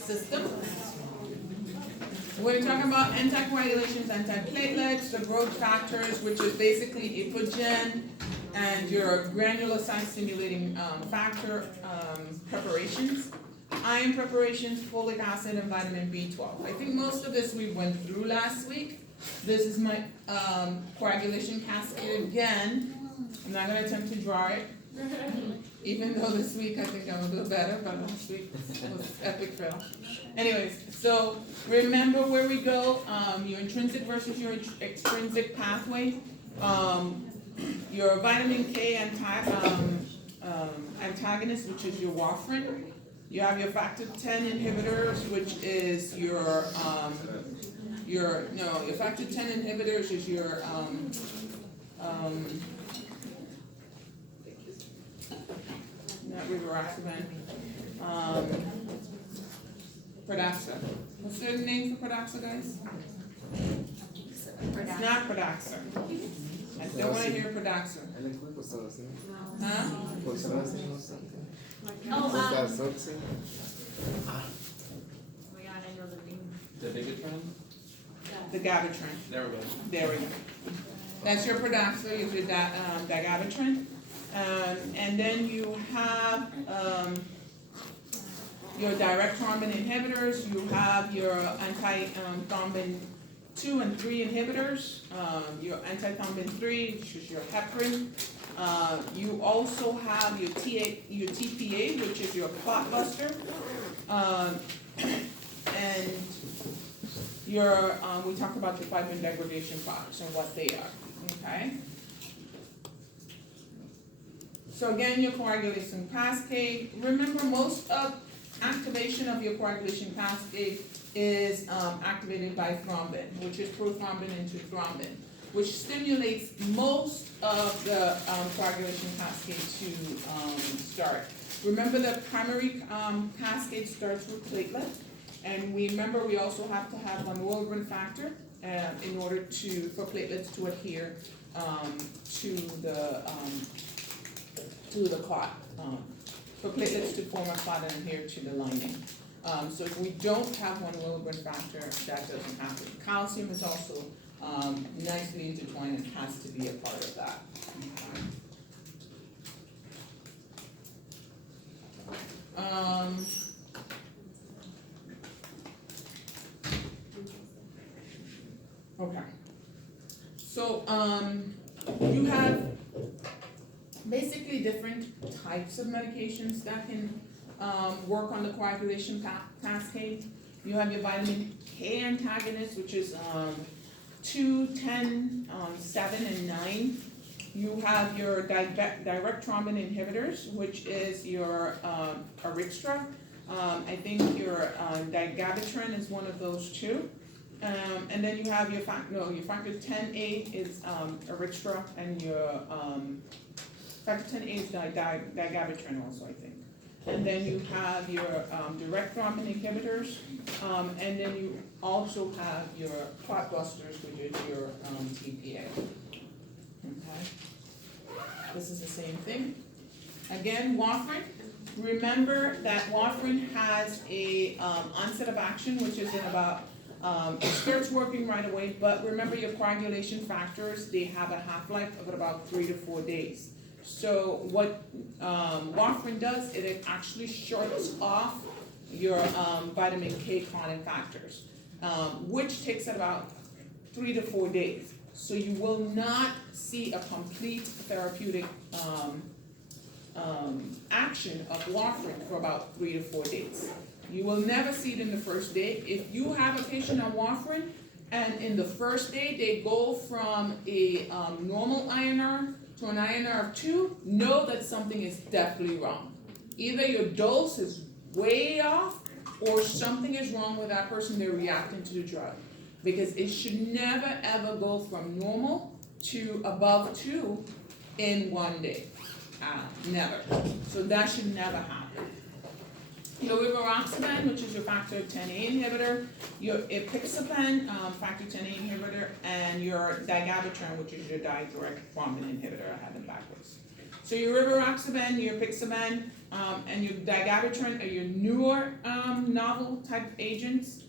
system. We're talking about anticoagulations, antiplatelets, the growth factors, which is basically epogen and your granulocyte stimulating factor preparations, iron preparations, folic acid, and vitamin B12. I think most of this we went through last week. This is my coagulation cascade again. I'm not going to attempt to draw it, even though this week I think I'm a little better, but last week was epic fail. Anyways, so remember where we go, your intrinsic versus your extrinsic pathway. Your vitamin K antagonist, which is your warfarin. You have your factor 10 inhibitors, which is your factor 10 inhibitors is your not rivaroxaban, Pradaxa. What's the name for Pradaxa, guys? It's not Pradaxa. I still want to hear Pradaxa. Huh? The Bigatron? The Gabatrin. There we go. There we go. That's your Pradaxa, your Gabatrin. And then you have your direct thrombin inhibitors. You have your anti-thrombin 2 and 3 inhibitors. Your anti-thrombin 3, which is your heparin. You also have your TPA, which is your clot buster. And your we talked about your fibrin degradation products and what they are. Okay. So again, your coagulation cascade. Remember, most of activation of your coagulation cascade is activated by thrombin, which is prothrombin into thrombin, which stimulates most of the coagulation cascade to start. Remember, the primary cascade starts with platelets, and remember we also have to have an Wilgren factor in order for platelets to adhere to the clot, for platelets to form a clot and adhere to the lining. So if we don't have one Wilgren factor, that doesn't happen. Calcium is also nicely intertwined and has to be a part of that. Okay. So you have basically different types of medications that can work on the coagulation cascade. You have your vitamin K antagonist, which is 2, 10, 7, and 9. You have your direct thrombin inhibitors, which is your Arixtra. I think your Digabatrin is one of those too. And then you have your factor 10A is Arixtra, and your factor 10A is Digabatrin also, I think. And then you have your direct thrombin inhibitors, and then you also have your clot busters, which is your TPA. Okay. This is the same thing. Again, warfarin. Remember that warfarin has a onset of action, which is in about it starts working right away, but remember your coagulation factors, they have a half-life of about 3 to 4 days. So what warfarin does is it actually shuts off your vitamin K clotting factors, which takes about 3 to 4 days. So you will not see a complete therapeutic action of warfarin for about 3 to 4 days. You will never see it in the first day. If you have a patient on warfarin and in the first day they go from a normal INR to an INR of 2, know that something is definitely wrong. Either your dose is way off or something is wrong with that person, they're reacting to the drug. Because it should never ever go from normal to above 2 in 1 day. Never. So that should never happen. Your rivaroxaban, which is your factor 10A inhibitor, your ipixaban, factor 10A inhibitor, and your digabatrin, which is your direct thrombin inhibitor. I have them backwards. So your rivaroxaban, your apixaban, and your digabatrin are your newer, novel type agents.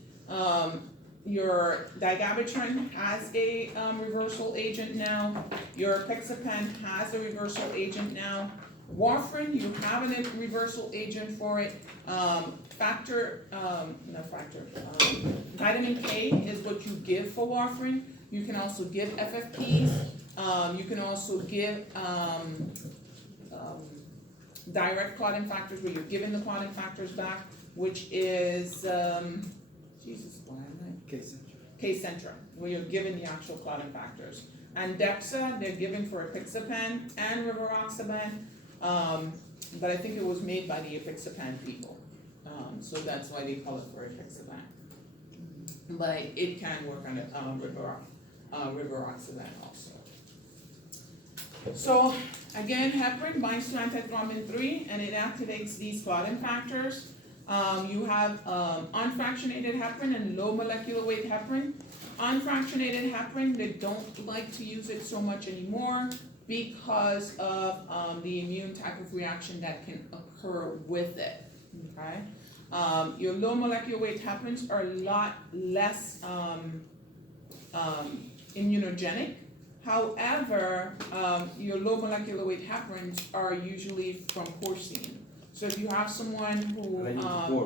Your digabatrin has a, reversal agent now. Your apixaban has a reversal agent now. Warfarin, you have a reversal agent for it. Vitamin K is what you give for warfarin. You can also give FFPs. You can also give direct clotting factors where you're giving the clotting factors back, which is K-Centra, where you're giving the actual clotting factors. And DEXA, they're giving for apixaban and rivaroxaban, but I think it was made by the apixaban people, so that's why they call it for apixaban. But it can work on rivaroxaban also. So again, heparin binds to antithrombin 3 and it activates these clotting factors. You have unfractionated heparin and low molecular weight heparin. Unfractionated heparin, they don't like to use it so much anymore because of the immune type of reaction that can occur with it, okay? Your low molecular weight heparins are a lot less immunogenic. However, your low molecular weight heparins are usually from porcine. So if you have someone who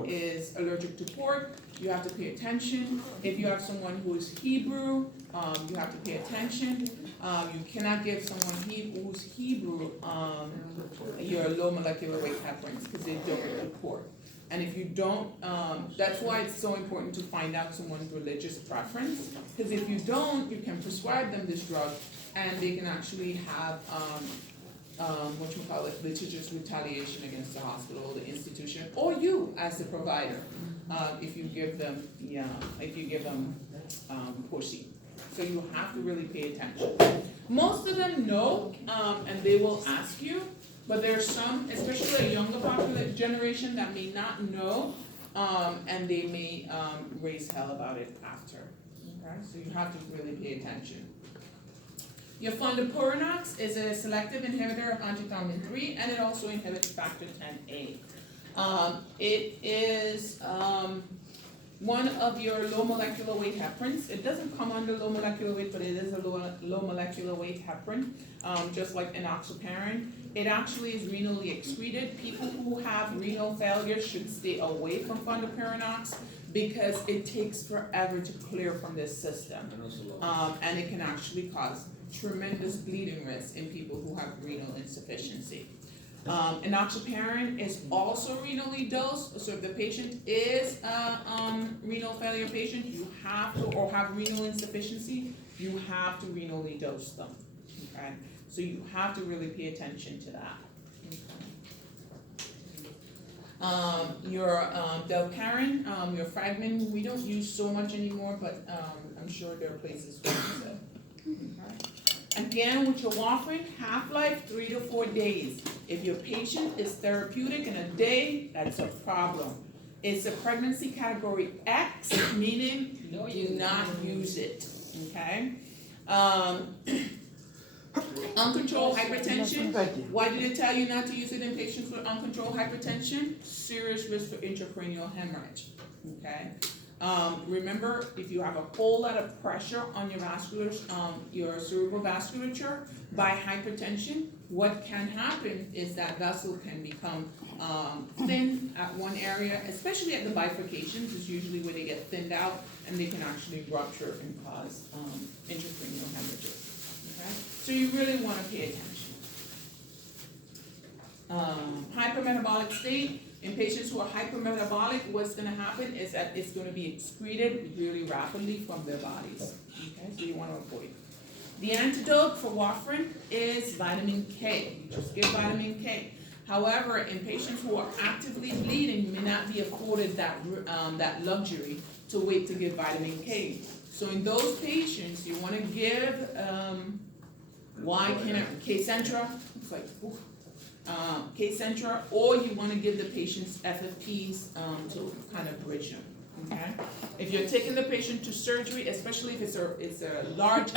is allergic to pork, you have to pay attention. If you have someone who is Hebrew, you have to pay attention. You cannot give someone who's Hebrew your low molecular weight heparins because they don't eat pork. And if you don't, that's why it's so important to find out someone's religious preference. Because if you don't, you can prescribe them this drug and they can actually have litigious retaliation against the hospital, the institution, or you as the provider, if you give them porcine. So you have to really pay attention. Most of them know, and they will ask you, but there are some, especially a younger generation, that may not know, and they may raise hell about it after. Okay, so you have to really pay attention. Your Fundopurinox is a selective inhibitor of antithrombin 3, and it also inhibits factor 10A. It is one of your low molecular weight heparins. It doesn't come under low molecular weight, but it is a low molecular weight heparin, just like enoxaparin. It actually is renally excreted. People who have renal failure should stay away from Fundopurinox because it takes forever to clear from this system, and it can actually cause tremendous bleeding risk in people who have renal insufficiency. Enoxaparin is also renally dosed, so if the patient is a renal failure patient, you have to, or have renal insufficiency, you have to renally dose them, okay? So you have to really pay attention to that. Your Delparin, your Fragmin, we don't use so much anymore, but I'm sure there are places for it. So. Okay. Again, with your warfarin, half-life 3 to 4 days. If your patient is therapeutic in a day, that's a problem. It's a pregnancy category X, meaning do not use it, okay? Uncontrolled hypertension. Why did it tell you not to use it in patients with uncontrolled hypertension? Serious risk for intracranial hemorrhage, okay? Remember, if you have a whole lot of pressure on your your cerebral vasculature by hypertension, what can happen is that vessel can become thin at one area, especially at the bifurcations is usually where they get thinned out, and they can actually rupture and cause intracranial hemorrhages. Okay? So you really want to pay attention. Hypermetabolic state. In patients who are hypermetabolic, what's going to happen is that it's going to be excreted really rapidly from their bodies. Okay, so you want to avoid. The antidote for warfarin is vitamin K. You just give vitamin K. However, in patients who are actively bleeding, you may not be afforded that luxury to wait to give vitamin K. So in those patients, you want to give K-Centra. It's like, oof. K-Centra, or you want to give the patients FFPs to kind of bridge them. Okay. If you're taking the patient to surgery, especially if it's a large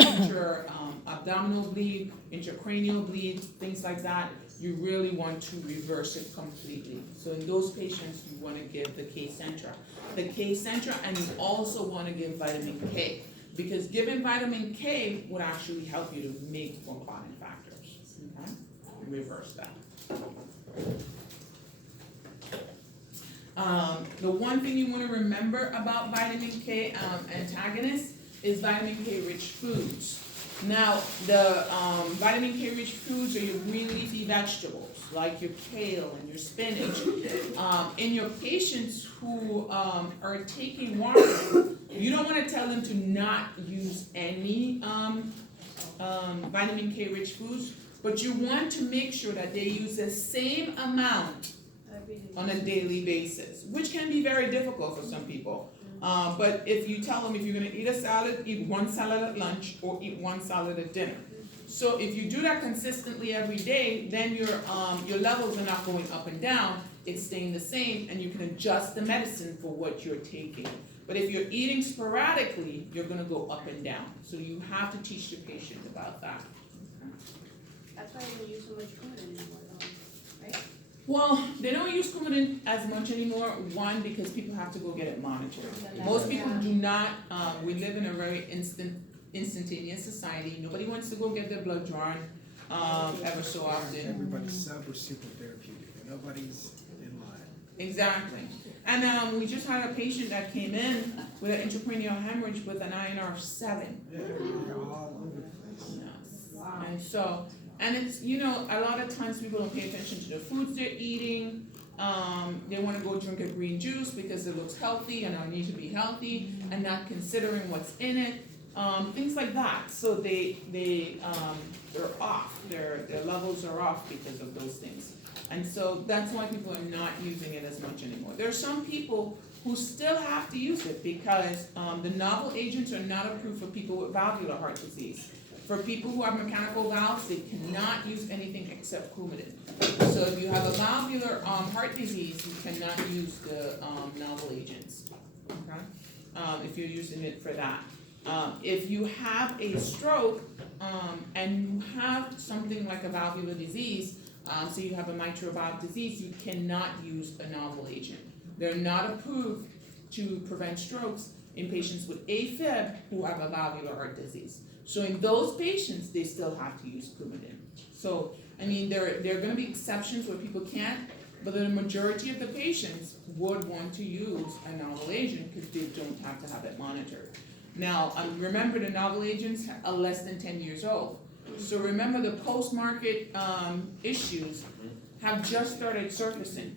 abdominal bleed, intracranial bleed, things like that, you really want to reverse it completely. So in those patients, you wanna give the K-Centra. The K-Centra, and you also wanna give vitamin K, because giving vitamin K would actually help you to make more clotting factors, okay? Reverse that. The one thing you wanna remember about vitamin K antagonists is vitamin K rich foods. Now, the vitamin K rich foods are your green leafy vegetables, like your kale and your spinach. In your patients who are taking water, you don't wanna tell them to not use any vitamin K rich foods, but you want to make sure that they use the same amount on a daily basis, which can be very difficult for some people. But if you tell them if you're gonna eat a salad, eat one salad at lunch or eat one salad at dinner. So if you do that consistently every day, then your levels are not going up and down, it's staying the same, and you can adjust the medicine for what you're taking. But if you're eating sporadically, you're gonna go up and down. So you have to teach the patient about that. That's why they use so much Coumadin anymore, though, right? Well, they don't use Coumadin as much anymore, one, because people have to go get it monitored. Most people do not, we live in a very instantaneous society, nobody wants to go get their blood drawn, ever so often. Everybody's sub or super therapeutic, and nobody's in line. Exactly, and, we just had a patient that came in with an intracranial hemorrhage with an INR of 7. Yeah, they're all over the place. Yes. And so, and it's, you know, a lot of times people don't pay attention to the foods they're eating. They wanna go drink a green juice because it looks healthy and I need to be healthy and not considering what's in it. Things like that, so they're off, their levels are off because of those things. And so that's why people are not using it as much anymore. There are some people who still have to use it because, the novel agents are not approved for people with valvular heart disease. For people who have mechanical valves, they cannot use anything except Coumadin. So if you have a valvular heart disease, you cannot use the novel agents, okay? If you're using it for that. If you have a stroke and you have something like a valvular disease, so you have a mitral valve disease, you cannot use a novel agent. They're not approved to prevent strokes in patients with AFib who have a valvular heart disease. So in those patients, they still have to use Coumadin. So, I mean, there are gonna be exceptions where people can't, but the majority of the patients would want to use a novel agent because they don't have to have it monitored. Now, remember the novel agents are less than 10 years old. So remember the post-market issues have just started surfacing.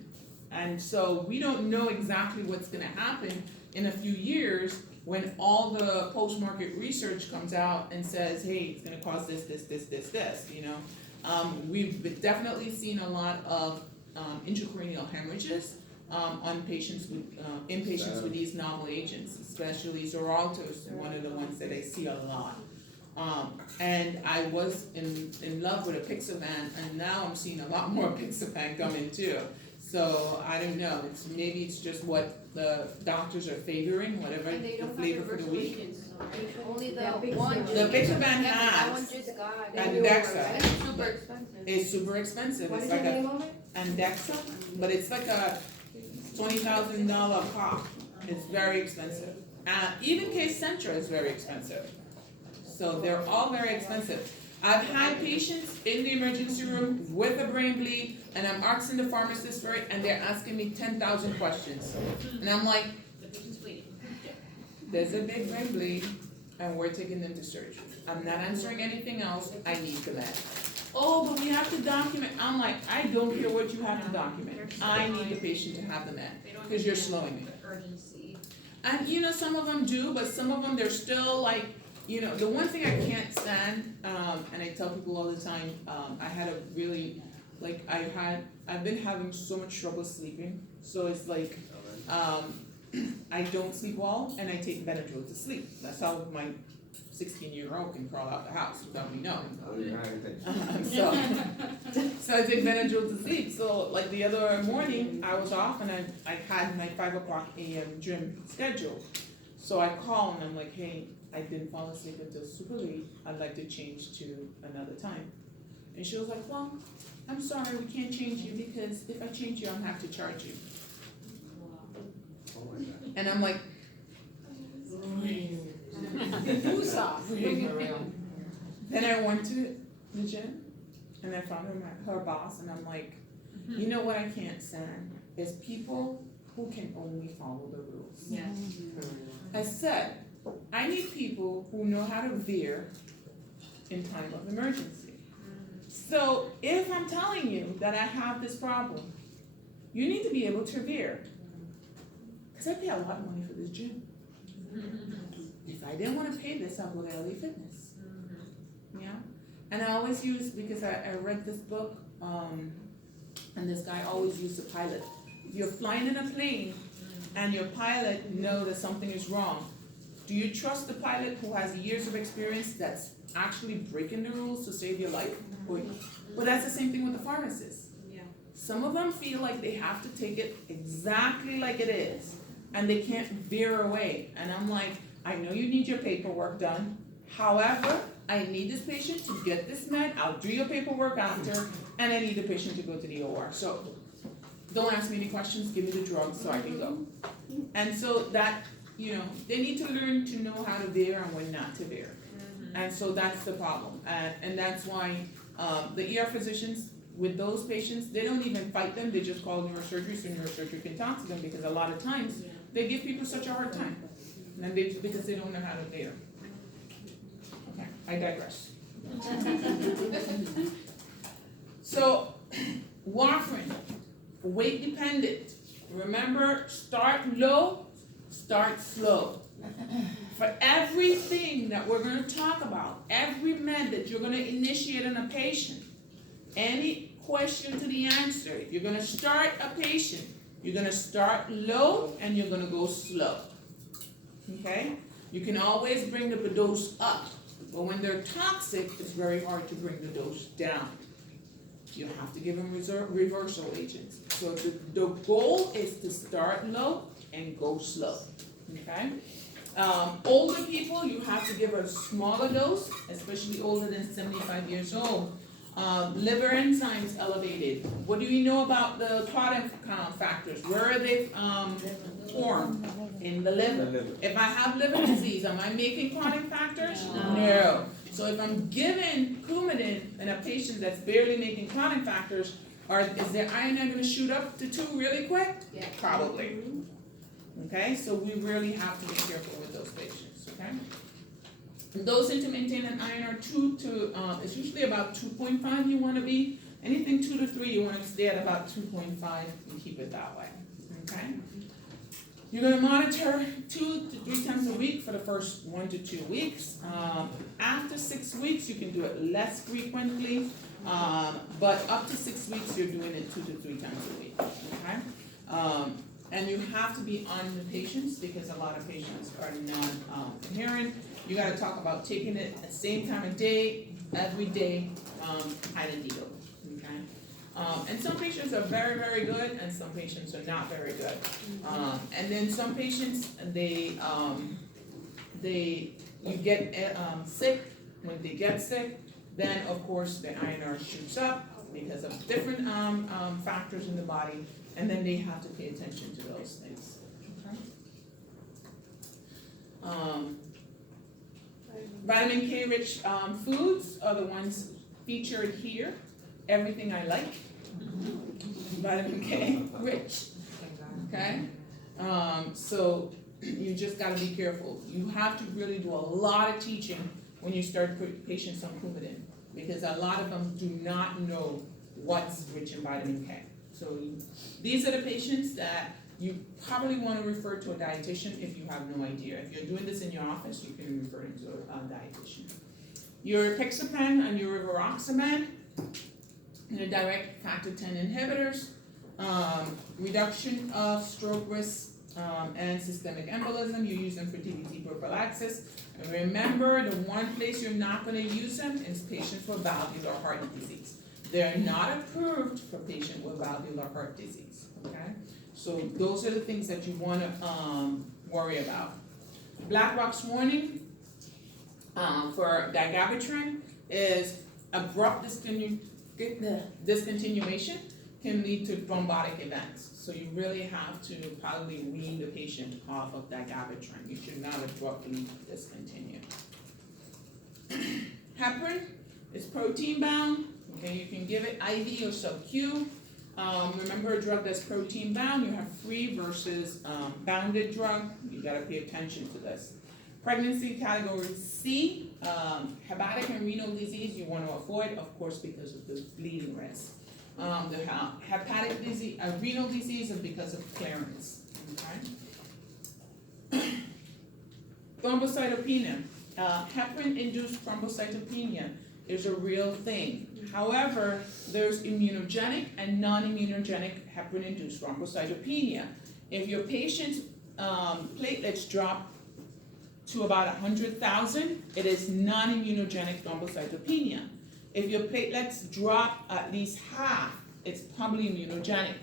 And so we don't know exactly what's gonna happen in a few years when all the post-market research comes out and says, hey, it's gonna cause this, you know? We've definitely seen a lot of intracranial hemorrhages on patients with, in patients with these novel agents, especially Xarelto is one of the ones that I see a lot. And I was in love with apixaban, and now I'm seeing a lot more apixaban coming too. So I don't know, maybe it's just what the doctors are favoring, whatever And they the don't flavor have for the reversal week. agents, so only the That big one. syringe. The apixaban That one has, just got. and Dexa. It's super expensive. It's super expensive, What it's is the like a name of it? Andexa, but it's like a $20,000 pop. It's very expensive. Even K-Centra is very expensive. So they're all very expensive. I've had patients in the emergency room with a brain bleed, and I'm asking the pharmacist for it, and they're asking me 10,000 questions. And I'm like, The patient's bleeding. there's a big brain bleed, and we're taking them to surgery. I'm not answering anything else, I need the med. Oh, but we have to document. I'm like, I don't care what you have to document. I need the patient to have the med, because you're slowing me. Urgency. And you know, some of them do, but some of them, they're still like, you know, the one thing I can't stand, and I tell people all the time, I had a really, like, I've been having so much trouble sleeping, so it's like, I don't sleep well, and I take Benadryl to sleep. That's how my 16-year-old can crawl out the house without me knowing. So I take Benadryl to sleep. So like the other morning, I was off and I had my 5 o'clock a.m. gym scheduled. So I call and I'm like, hey, I didn't fall asleep until super late. I'd like to change to another time. And she was like, well, I'm sorry, we can't change you because if I change you, I'll have to charge you. And I'm like, then I went to the gym and I found her boss, and I'm like, you know what I can't stand is people who can only follow the rules. Yes. I said, I need people who know how to veer in time of emergency. So if I'm telling you that I have this problem, you need to be able to veer. Because I pay a lot of money for this gym. If I didn't want to pay this, I'll go to LA Fitness. Yeah? And I always use, because I read this book, and this guy always used the pilot. If you're flying in a plane and your pilot knows that something is wrong, do you trust the pilot who has years of experience that's actually breaking the rules to save your life? But that's the same thing with the pharmacists. Yeah. Some of them feel like they have to take it exactly like it is, and they can't veer away. And I'm like, I know you need your paperwork done. However, I need this patient to get this med. I'll do your paperwork after, and I need the patient to go to the OR. So don't ask me any questions. Give me the drugs so I can go. And so that, they need to learn to know how to veer and when not to veer. And so that's the problem. And that's why the ER physicians, with those patients, they don't even fight them. They just call neurosurgery so neurosurgery can talk to them, because a lot of times they give people such a hard time. And because they don't know how to veer. Okay, I digress. So, warfarin, weight dependent. Remember, start low, start slow. For everything that we're going to talk about, every med that you're going to initiate in a patient, any question to the answer, if you're going to start a patient, you're going to start low and you're going to go slow. Okay? You can always bring the dose up, but when they're toxic, it's very hard to bring the dose down. You have to give them reversal agents. So the goal is to start low and go slow. Okay? Older people, you have to give a smaller dose, especially older than 75 years old. Liver enzymes elevated. What do you know about the clotting factors? Where are they formed? In the liver. If I have liver disease, am I making clotting factors? No. So if I'm giving Coumadin in a patient that's barely making clotting factors, is their iron going to shoot up to 2 really quick? Yeah. Probably. Okay, so we really have to be careful with those patients, okay? Dosing to maintain an iron are 2 to, it's usually about 2.5 you want to be. Anything 2 to 3, you want to stay at about 2.5 and keep it that way, okay? You're going to monitor 2 to 3 times a week for the first 1 to 2 weeks. After 6 weeks, you can do it less frequently, but up to 6 weeks, you're doing it 2 to 3 times a week, okay? And you have to be on the patients, because a lot of patients are non-coherent. You gotta talk about taking it at the same time of day, every day, kind of deal, okay? And some patients are very, very good, and some patients are not very good. And then some patients, you get sick. When they get sick, then of course the INR shoots up because of different factors in the body. And then they have to pay attention to those things. Okay? Vitamin K rich foods are the ones featured here. Everything I like. Vitamin K rich. Okay? So you just gotta be careful. You have to really do a lot of teaching when you start putting patients on Coumadin, because a lot of them do not know what's rich in vitamin K. So these are the patients that you probably want to refer to a dietitian if you have no idea. If you're doing this in your office, you can refer them to a dietitian. Your Pixapen and your Rivaroxaban, your direct factor 10 inhibitors, reduction of stroke risk and systemic embolism. You use them for DVT prophylaxis. And remember, the one place you're not going to use them is patients with valvular heart disease. They're not approved for patients with valvular heart disease, okay? So those are the things that you want to worry about. Black box warning for digabatrin is abrupt discontinuation can lead to thrombotic events. So you really have to probably wean the patient off of dagabitrine. You should not abruptly discontinue. Heparin is protein bound. Okay, you can give it IV or sub-Q. Remember, a drug that's protein bound, you have free versus bounded drug. You gotta pay attention to this. Pregnancy category C, hepatic and renal disease you want to avoid, of course, because of the bleeding risk. The hepatic disease, renal disease is because of clearance. Okay. Thrombocytopenia, heparin-induced thrombocytopenia is a real thing. However, there's immunogenic and non-immunogenic heparin-induced thrombocytopenia. If your patient's platelets drop to about 100,000, it is non-immunogenic thrombocytopenia. If your platelets drop at least half, it's probably immunogenic.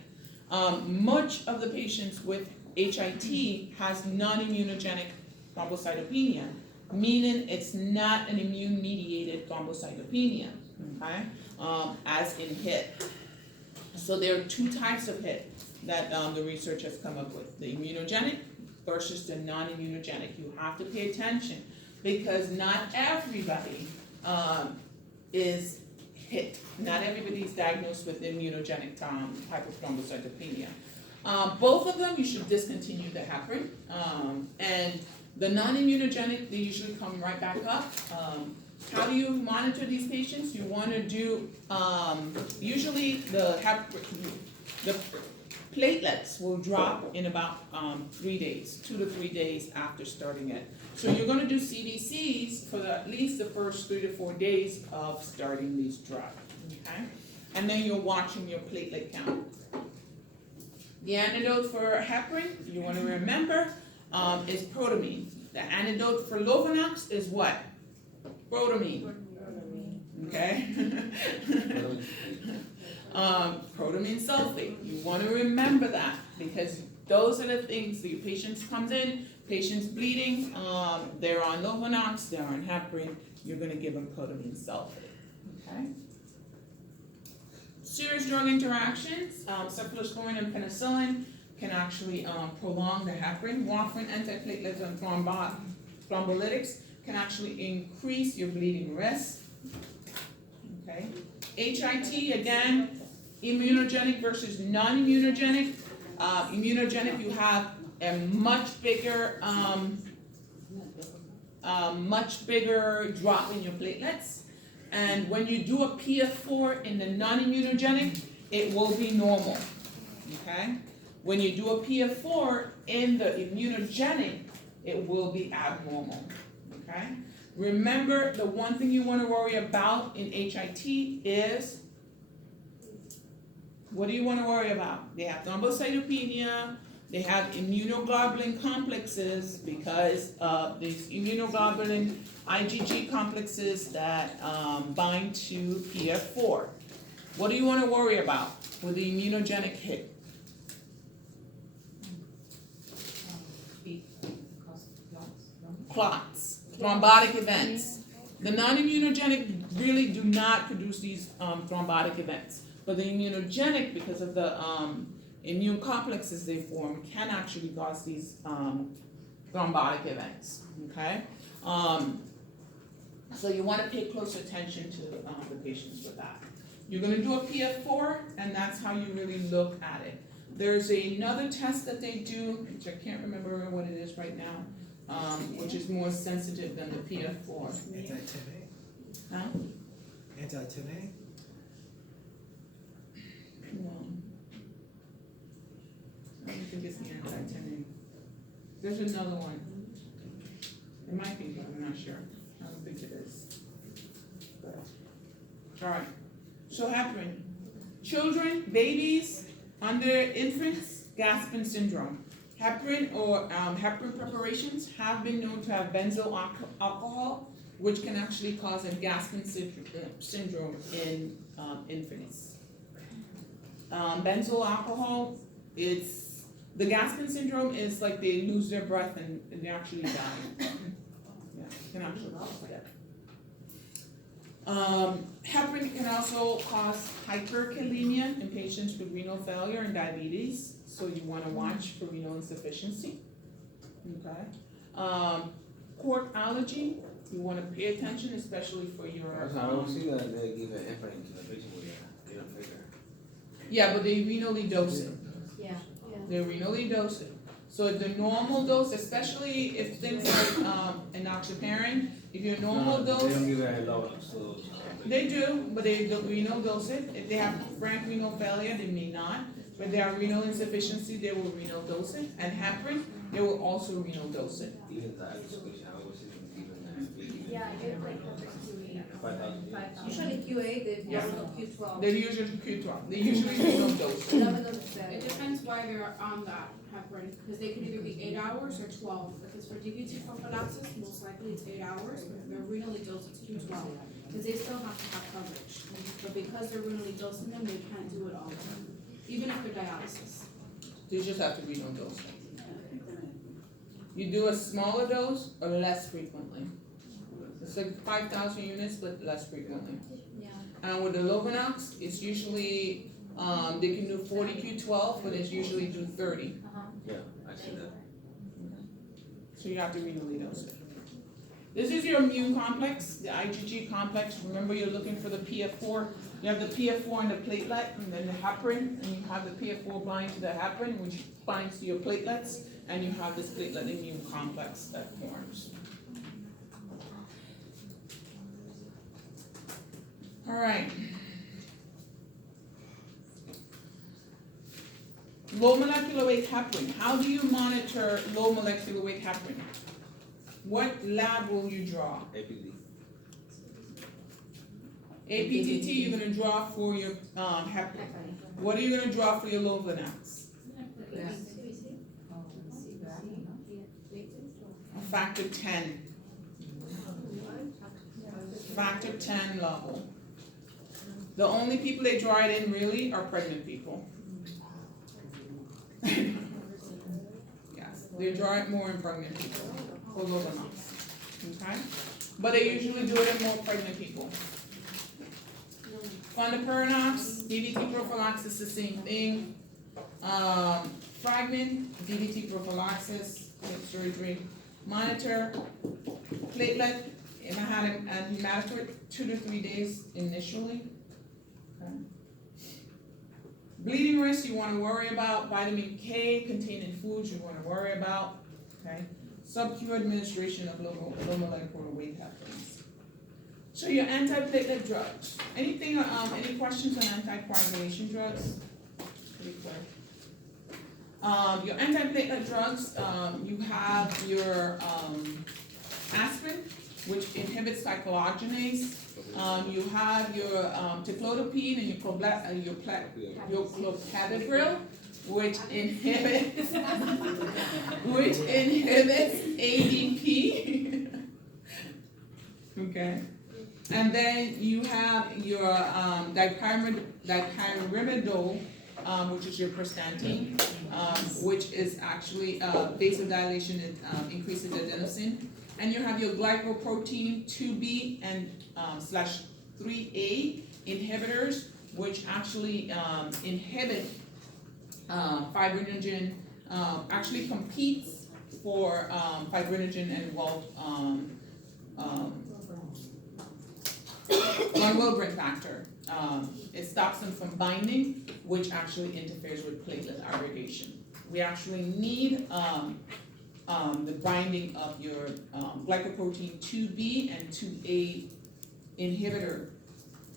Much of the patients with HIT has non-immunogenic thrombocytopenia, meaning it's not an immune-mediated thrombocytopenia, okay? As in HIT. So there are two types of HIT that the research has come up with, the immunogenic versus the non-immunogenic. You have to pay attention because not everybody is HIT. Not everybody is diagnosed with immunogenic type of thrombocytopenia. Both of them, you should discontinue the heparin. And the non-immunogenic, they usually come right back up. How do you monitor these patients? You want to do, usually the platelets will drop in about 3 days, 2 to 3 days after starting it. So you're going to do CDCs for at least the first 3 to 4 days of starting these drugs, okay? And then you're watching your platelet count. The antidote for heparin, you want to remember, is protamine. The antidote for Lovenox is what? Protamine. Okay? Protamine sulfate. You want to remember that because those are the things. The patient comes in, patient's bleeding, they're on Lovenox, they're on heparin. You're going to give them protamine sulfate. Okay? Serious drug interactions, cephalosporin and penicillin can actually prolong the heparin. Warfarin, antiplatelets, and thrombolytics can actually increase your bleeding risk. Okay. HIT, again, immunogenic versus non-immunogenic. Immunogenic, you have a much bigger drop in your platelets. And when you do a PF4 in the non-immunogenic, it will be normal, okay? When you do a PF4 in the immunogenic, it will be abnormal, okay? Remember, the one thing you want to worry about in HIT is, what do you want to worry about? They have thrombocytopenia, they have immunoglobulin complexes because of these immunoglobulin IgG complexes that bind to PF4. What do you want to worry about with the immunogenic hit? Clots, thrombotic events. The non-immunogenic really do not produce these thrombotic events, but the immunogenic, because of the immune complexes they form, can actually cause these thrombotic events, okay? So you want to pay close attention to the patients with that. You're going to do a PF4, and that's how you really look at it. There's another test that they do, which I can't remember what it is right now, which is more sensitive than the PF4. Anti-10A? Huh? Anti-10A? No. I don't think it's the anti-10A. There's another one. It might be, but I'm not sure. I don't think it is. All right. So heparin. Children, babies, under infants, Gaspin syndrome. Heparin or heparin preparations have been known to have benzyl alcohol, which can actually cause a Gaspin syndrome in infants. Benzyl alcohol, the Gaspin syndrome is like they lose their breath and they actually die. Yeah, it can actually cause that. Heparin can also cause hyperkalemia in patients with renal failure and diabetes, so you wanna watch for renal insufficiency. Okay. Cork allergy, you wanna pay attention, especially for your. I don't see that they give an heparin to the patient with renal failure. Yeah, but they renally dose it. Yeah. They renally dose it. So the normal dose, especially if things like enoxaparin, if your normal They dose, don't give it a low dose. they do, but they don't renal dose it. If they have frank renal failure, they may not. But they have renal insufficiency, they will renal dose it. And heparin, they will also renal dose it. Even that, I was even Yeah, I did like Heparin 5,000. 5,000. Usually QA, they Yeah. follow Q12. They're usually Q12, they usually renal dose it. It depends why they're on that heparin, because they could either be 8 hours or 12. Because for DVT prophylaxis, most likely it's 8 hours, but if they're renally dosed, it's Q12. Because they still have to have coverage. But because they're renally dosing them, they can't do it all the time, even if they're dialysis. You just have to renal dose it. You do a smaller dose or less frequently. It's like 5,000 units, but less frequently. Yeah. And with the Lovenox, it's usually, they can do 40 Q12, but it's usually do 30. Yeah, I see that. So you have to renally dose it. This is your immune complex, the IgG complex. Remember, you're looking for the PF4. You have the PF4 and the platelet, and then the heparin, and you have the PF4 bind to the heparin, which binds to your platelets, and you have this platelet immune complex that forms. All right. Low molecular weight heparin. How do you monitor low molecular weight heparin? What lab will you draw? APD. APTT, you're gonna draw for your heparin. What are you gonna draw for your Lovenox? A factor 10. Factor 10 level. The only people they draw it in really are pregnant people. Yes, they draw it more in pregnant people for Lovenox. Okay? But they usually do it in more pregnant people. Fondaparinux, DVT prophylaxis, the same thing. Fragment, DVT prophylaxis, surgery. Monitor, platelet, if I had a hematocrit, 2 to 3 days initially. Okay. Bleeding risk, you wanna worry about. Vitamin K contained in foods, you wanna worry about, okay? Sub-Q administration of low molecular weight heparins. So your antiplatelet drugs. Anything, any questions on anticoagulation drugs? Pretty clear. Your antiplatelet drugs, you have your aspirin, which inhibits cycloogenase. You have your ticlopidine and your clopidogrel, which inhibits ADP. Okay. And then you have your dipyrimidol, which is your prostantine, which is actually vasodilation, it increases adenosine. And you have your glycoprotein 2B and /3A inhibitors, which actually inhibit fibrinogen, actually competes for fibrinogen and von Willebrand factor. It stops them from binding, which actually interferes with platelet aggregation. We actually need the binding of your glycoprotein 2B and 2A inhibitor,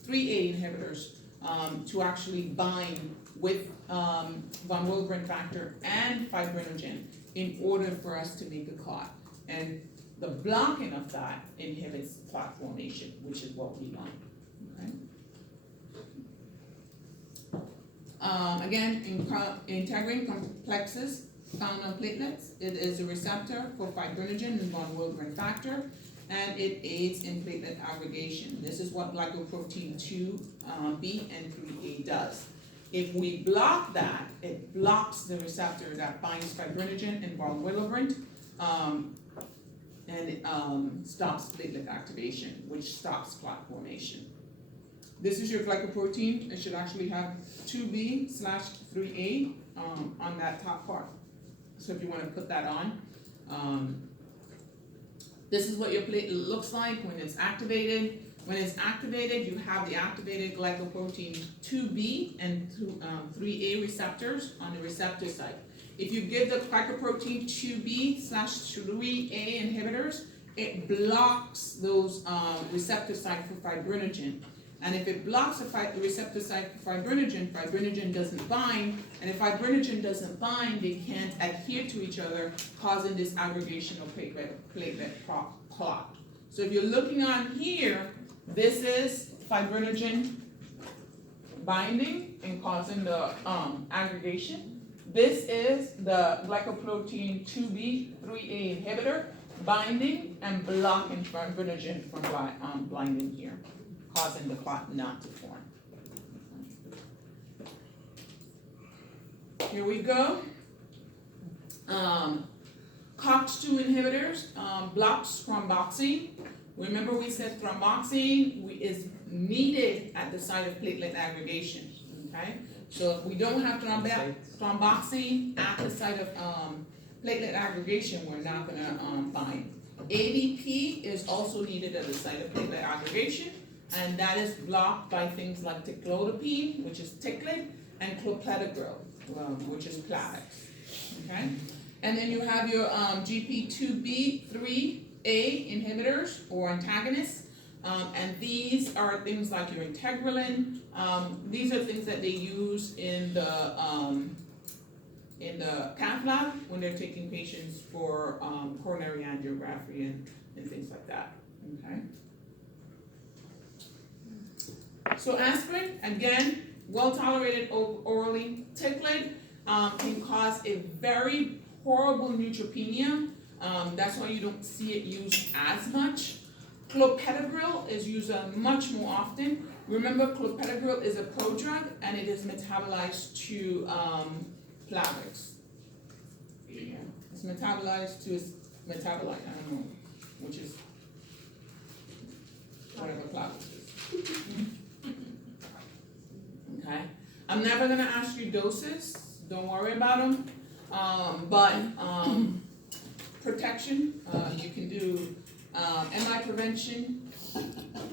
3A inhibitors, to actually bind with von Willebrand factor and fibrinogen in order for us to make a clot. And the blocking of that inhibits clot formation, which is what we want. Okay? Again, integrin complexes found on platelets. It is a receptor for fibrinogen and von Willebrand factor, and it aids in platelet aggregation. This is what glycoprotein 2B and 3A does. If we block that, it blocks the receptor that binds fibrinogen and von Willebrand. and it, stops platelet activation, which stops clot formation. This is your glycoprotein. It should actually have 2B/3A, on that top part. So if you wanna put that on, this is what your platelet looks like when it's activated. When it's activated, you have the activated glycoprotein 2B and 3A receptors on the receptor site. If you give the glycoprotein 2B/3A inhibitors, it blocks those receptor site for fibrinogen. And if it blocks the receptor site for fibrinogen, fibrinogen doesn't bind, and if fibrinogen doesn't bind, they can't adhere to each other, causing this aggregation of platelet clot. So if you're looking on here, this is fibrinogen binding and causing the aggregation. This is the glycoprotein 2B/3A inhibitor binding and blocking fibrinogen from binding here, causing the clot not to form. Here we go. COX-2 inhibitors blocks thromboxane. Remember we said thromboxane is needed at the site of platelet aggregation, okay? So if we don't have thromboxane at the site of platelet aggregation, we're not gonna bind. ADP is also needed at the site of platelet aggregation, and that is blocked by things like ticlodipine, which is ticlet, and clopidogrel, which is Plavix, okay? And then you have your GP2B3A inhibitors or antagonists, and these are things like your integralin. These are things that they use in the cath lab when they're taking patients for coronary angiography and things like that, okay? So aspirin, again, well tolerated orally. Ticlet can cause a very horrible neutropenia. That's why you don't see it used as much. Clopidogrel is used much more often. Remember, clopidogrel is a prodrug and it is metabolized to Plavix. Yeah. It's metabolized to its metabolite, I don't know, which is whatever Plavix is. Okay, I'm never gonna ask you doses, don't worry about them. But protection, you can do MI prevention,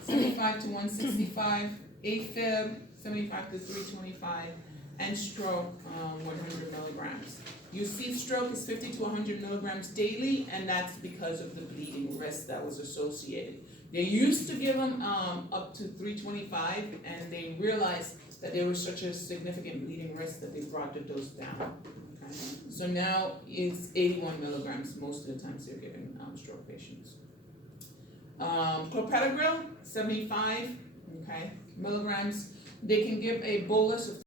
75 to 165, AFib, 75 to 325, and stroke, 100 milligrams. You see stroke is 50 to 100 milligrams daily, and that's because of the bleeding risk that was associated. They used to give them up to 325, and they realized that there was such a significant bleeding risk that they brought the dose down. Okay? So now it's 81 milligrams most of the times they're giving stroke patients. Clopidogrel, 75 milligrams. They can give a bolus of